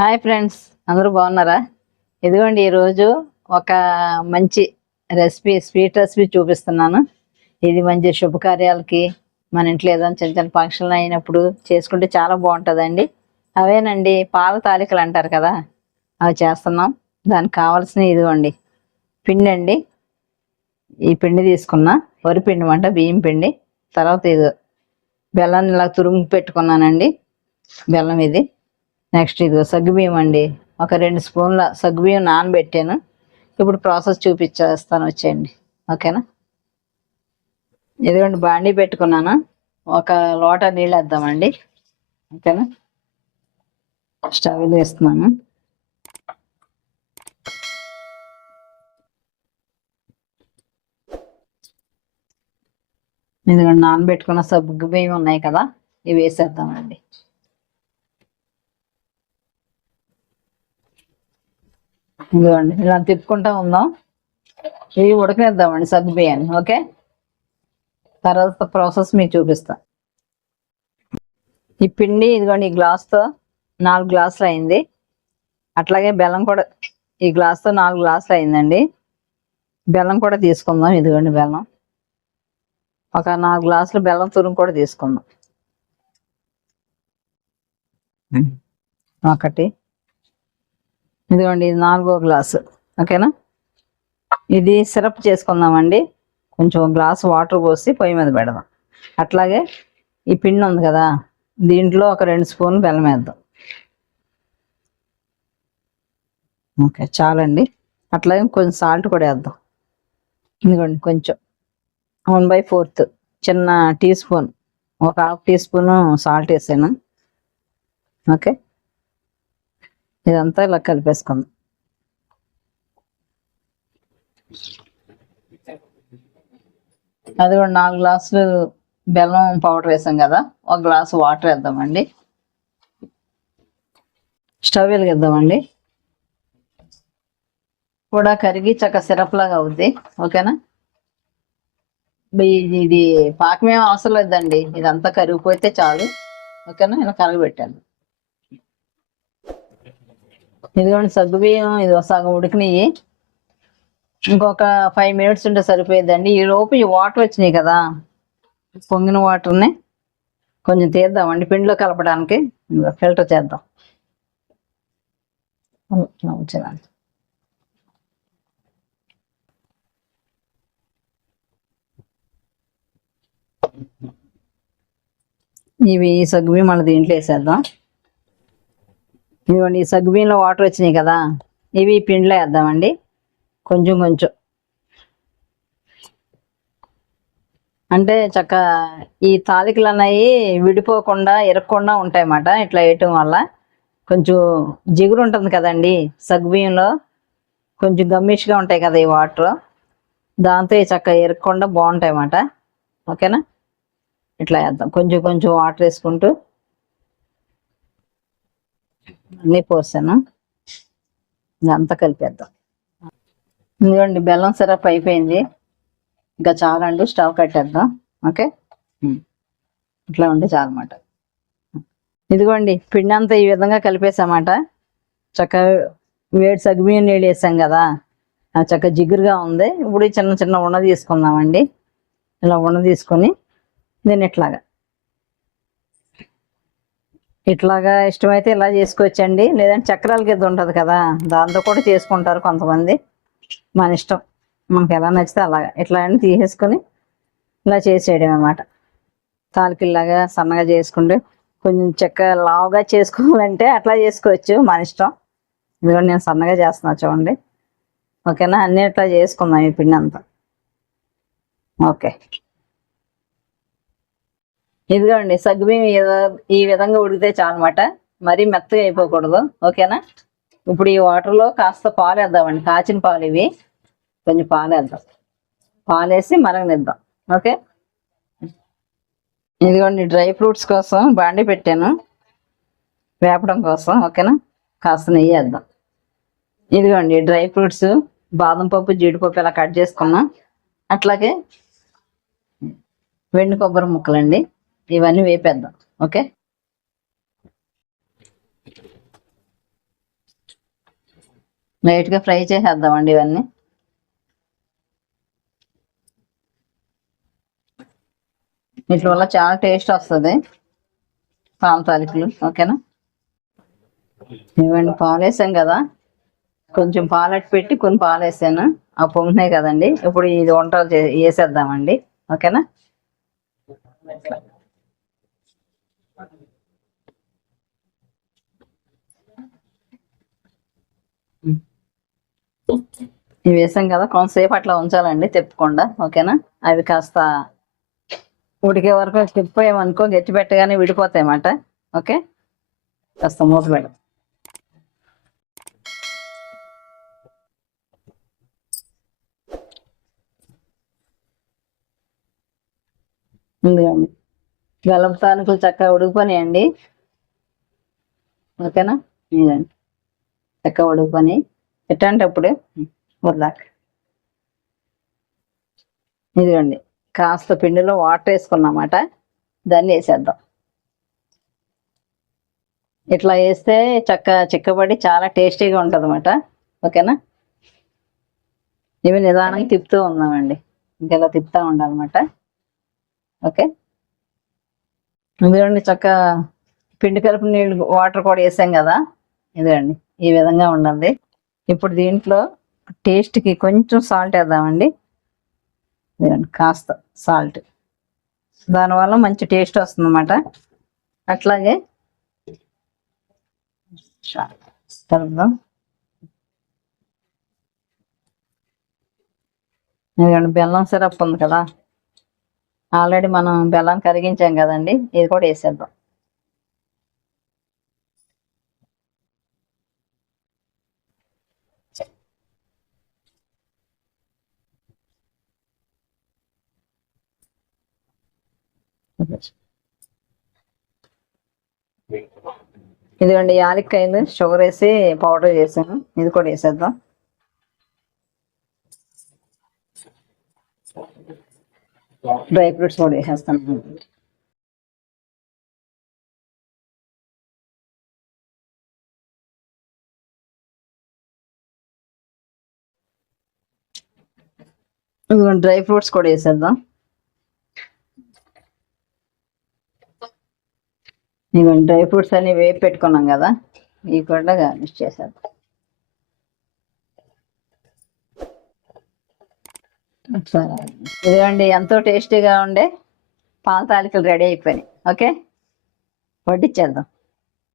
Hi friends, అందరూ బాగున్నారా? ఇదిగోండి ఈరోజు ఒక మంచి రెసిపీ, స్వీట్ రెసిపీ చూపిస్తున్నాను. ఇది మంచి శుభకార్యాలకి మన ఇంట్లో ఏదైనా చిన్న చిన్న ఫంక్షన్లు అయినప్పుడు చేసుకుంటే చాలా బాగుంటుందండి. అవేనండి పాల తాలికలు అంటారు కదా, అవి చేస్తున్నాం. దానికి కావాల్సిన ఇదిగోండి పిండి అండి. ఈ పిండి తీసుకున్నా, వరి పిండి అంట, బియ్యం పిండి. తర్వాత ఇది బెల్లాన్ని ఇలా తురుము పెట్టుకున్నానండి, బెల్లం ఇది. నెక్స్ట్ ఇది సగ్గుబియ్యం అండి, ఒక 2 స్పూన్ల సగ్గుబియ్యం నానబెట్టాను. ఇప్పుడు ప్రాసెస్ చూపించేస్తాను, వచ్చేయండి. ఓకేనా? ఇదిగోండి బాండీ పెట్టుకున్నాను, ఒక లోట నీళ్ళు వేద్దామండి. ఓకేనా? స్టవ్ వేస్తున్నాను. ఇదిగోండి నానబెట్టుకున్న సగ్గుబియ్యం ఉన్నాయి కదా, ఇవి వేసేద్దామండి. ఇదిగోండి ఇలా తిప్పుకుంటా ఉందాం, ఇవి ఉడకనిద్దామండి సగ్గుబియ్యాన్ని. ఓకే, తర్వాత ప్రాసెస్ మీకు చూపిస్తా. ఈ పిండి ఇదిగోండి ఈ గ్లాస్తో 4 గ్లాసులు అయింది. అట్లాగే బెల్లం కూడా ఈ గ్లాస్తో 4 గ్లాసులు అయిందండి. బెల్లం కూడా తీసుకుందాం. ఇదిగోండి బెల్లం, ఒక 4 గ్లాసులు బెల్లం తురుము కూడా తీసుకుందాం. ఒకటి, ఇదిగోండి ఇది 4వ గ్లాసు. ఓకేనా? ఇది సిరప్ చేసుకుందామండి. కొంచెం గ్లాసు వాటర్ పోసి పొయ్యి మీద పెడదాం. అట్లాగే ఈ పిండి ఉంది కదా, దీంట్లో ఒక 2 స్పూన్లు బెల్లం వేద్దాం. ఓకే, చాలండి. అట్లాగే కొంచెం సాల్ట్ కూడా వేద్దాం. ఇదిగోండి కొంచెం 1/4 చిన్న టీ స్పూన్, ఒక ½ టీ స్పూను సాల్ట్ వేసాను. ఓకే, ఇదంతా ఇలా కలిపేసుకుందాం. అది కూడా 4 గ్లాసులు బెల్లం పౌడర్ వేసాం కదా, ఒక గ్లాసు వాటర్ వేద్దామండి. స్టవ్ వెలిగిద్దామండి. కూడా కరిగి చక్క సిరప్ లాగా అవుద్ది. ఓకేనా? ఇది పాకమేం అవసరం లేదండి, ఇదంతా కరిగిపోతే చాలు. ఓకేనా? ఇలా కరగబెట్టాను. ఇదిగోండి సగ్గుబియ్యం ఇది సగం ఉడికినాయి, ఇంకొక 5 మినిట్స్ ఉంటే సరిపోయేదండి. ఈ లోపు ఈ వాటర్ వచ్చినాయి కదా, పొంగిన వాటర్ని కొంచెం తీద్దామండి పిండిలో కలపడానికి. ఫిల్టర్ చేద్దాం. వచ్చేదాన్ని ఇవి సగ్గుబియ్యం మళ్ళీ దీంట్లో వేసేద్దాం. ఇదిగోండి ఈ సగ్గుబియ్యంలో వాటర్ వచ్చినాయి కదా, ఇవి పిండిలో వేద్దామండి. కొంచెం కొంచెం అంటే చక్క ఈ తాలికలు అన్నవి విడిపోకుండా ఇరగకుండా ఉంటాయన్నమాట. ఇట్లా వేయటం వల్ల కొంచెం జిగురు ఉంటుంది కదండి సగ్గుబియ్యంలో, కొంచెం గమ్మిష్గా ఉంటాయి కదా ఈ వాటర్, దాంతో ఈ చక్క ఇరగకుండా బాగుంటాయి అన్నమాట. ఓకేనా? ఇట్లా వేద్దాం, కొంచెం కొంచెం వాటర్ వేసుకుంటూ. అన్నీ పోసాను, ఇదంతా కలిపేద్దాం. ఇదిగోండి బెల్లం సిరప్ అయిపోయింది, ఇంకా చాలండి. స్టవ్ కట్టేద్దాం. ఓకే, ఇట్లా ఉంటే చాలన్నమాట. ఇదిగోండి పిండి అంతా ఈ విధంగా కలిపేసామాట. చక్కగా వేడి సగ్గుబియ్యం నీళ్ళు వేసాం కదా, చక్కగా జిగురుగా ఉంది. ఇప్పుడు చిన్న చిన్న ఉండ తీసుకుందామండి. ఇలా ఉండ తీసుకొని దీన్ని ఇట్లాగా ఇష్టమైతే ఇలా చేసుకోవచ్చండి, లేదంటే చక్రాల గిద్ద ఉంటుంది కదా, దాంతో కూడా చేసుకుంటారు కొంతమంది. మన ఇష్టం, మనకు ఎలా నచ్చితే అలాగా. ఇట్లా అన్నీ తీసేసుకొని ఇలా చేసేయడం అన్నమాట. తాలికల్లాగా సన్నగా చేసుకుంటే, కొంచెం చెక్క లావుగా చేసుకోవాలంటే అట్లా చేసుకోవచ్చు, మన ఇష్టం. ఇదిగో నేను సన్నగా చేస్తున్నా చూడండి. ఓకేనా? అన్నీ ఇట్లా చేసుకుందాం ఈ పిండి అంతా. ఓకే, ఇదిగోండి సగ్గుబియ్యం ఈ విధంగా ఉడికితే చాలన్నమాట, మరీ మెత్తగా అయిపోకూడదు. ఓకేనా? ఇప్పుడు ఈ వాటర్లో కాస్త పాలు వేద్దామండి, కాచిన పాలు ఇవి. కొంచెం పాలు వేద్దాం, పాలు వేసి మరగనిద్దాం. ఓకే, ఇదిగోండి డ్రై ఫ్రూట్స్ కోసం బాండి పెట్టాను, వేపడం కోసం. ఓకేనా? కాస్త నెయ్యి వేద్దాం. ఇదిగోండి డ్రై ఫ్రూట్స్, బాదం పప్పు, జీడిపప్పు ఇలా కట్ చేసుకున్నాం. అట్లాగే వెండి కొబ్బరి ముక్కలండి, ఇవన్నీ వేపేద్దాం. ఓకే, లైట్గా ఫ్రై చేసేద్దామండి ఇవన్నీ. వీటి వల్ల చాలా టేస్ట్ వస్తుంది పాల తాలికలు. ఓకేనా? ఇవ్వండి, పాలు వేసాం కదా, కొంచెం పాలెట్ పెట్టి కొన్ని పాలు వేసాను, ఆ పొంగుతున్నాయి కదండి. ఇప్పుడు ఇది వంటలు వేసేద్దామండి. ఓకేనా? ఇవి వేసాం కదా, కొంతసేపు అట్లా ఉంచాలండి తిప్పకుండా. ఓకేనా? అవి కాస్త ఉడికే వరకు తిప్పామనుకో గట్టి పెట్టగానే విడిపోతాయి అన్నమాట. ఓకే, కాస్త మూత పెడదాం. ఇదిగోండి, బెల్లం తానుకులు చక్కగా ఉడికిపోయినాయండి. ఓకేనా? ఇదండి చక్కగా ఉడికిపోయి ఎట్టంటే అప్పుడు వద్దాక. ఇదిగోండి, కాస్త పిండిలో వాటర్ వేసుకున్నమాట, దాన్ని వేసేద్దాం. ఇట్లా వేస్తే చిక్కబడి చాలా టేస్టీగా ఉంటుంది అన్నమాట. ఓకేనా? ఇవి నిదానంగా తిప్పుతూ ఉందామండి, ఇంకెలా తిప్పుతూ ఉండాలన్నమాట. ఓకే, ఇదిగోండి చక్క పిండి కలిపి నీళ్ళు వాటర్ కూడా వేసాం కదా. ఇదిగోండి ఈ విధంగా ఉండాలి. ఇప్పుడు దీంట్లో టేస్ట్కి కొంచెం సాల్ట్ వేద్దామండి. ఇదిగోండి కాస్త సాల్ట్, దానివల్ల మంచి టేస్ట్ వస్తుంది అన్నమాట. అట్లాగే కలుపుదాం. ఇదిగోండి బెల్లం సిరప్ ఉంది కదా, ఆల్రెడీ మనం బెల్లాన్ని కరిగించాం కదండి, ఇది కూడా వేసేద్దాం. ఇదిగోండి యాలక్కాయలు షుగర్ వేసి పౌడర్ చేసాను, ఇది కూడా వేసేద్దాం. డ్రై ఫ్రూట్స్ కూడా వేసేస్తాను. ఇదిగోండి డ్రై ఫ్రూట్స్ కూడా వేసేద్దాం. ఇదిగోండి డ్రై ఫ్రూట్స్ అన్ని వేపు పెట్టుకున్నాం కదా, ఇవి కూడా గార్నిష్ చేసేద్దాం. ఇదిగోండి ఎంతో టేస్టీగా ఉండే పాల తాలికలు రెడీ అయిపోయినాయి. ఓకే, వడ్డిచ్చేద్దాం.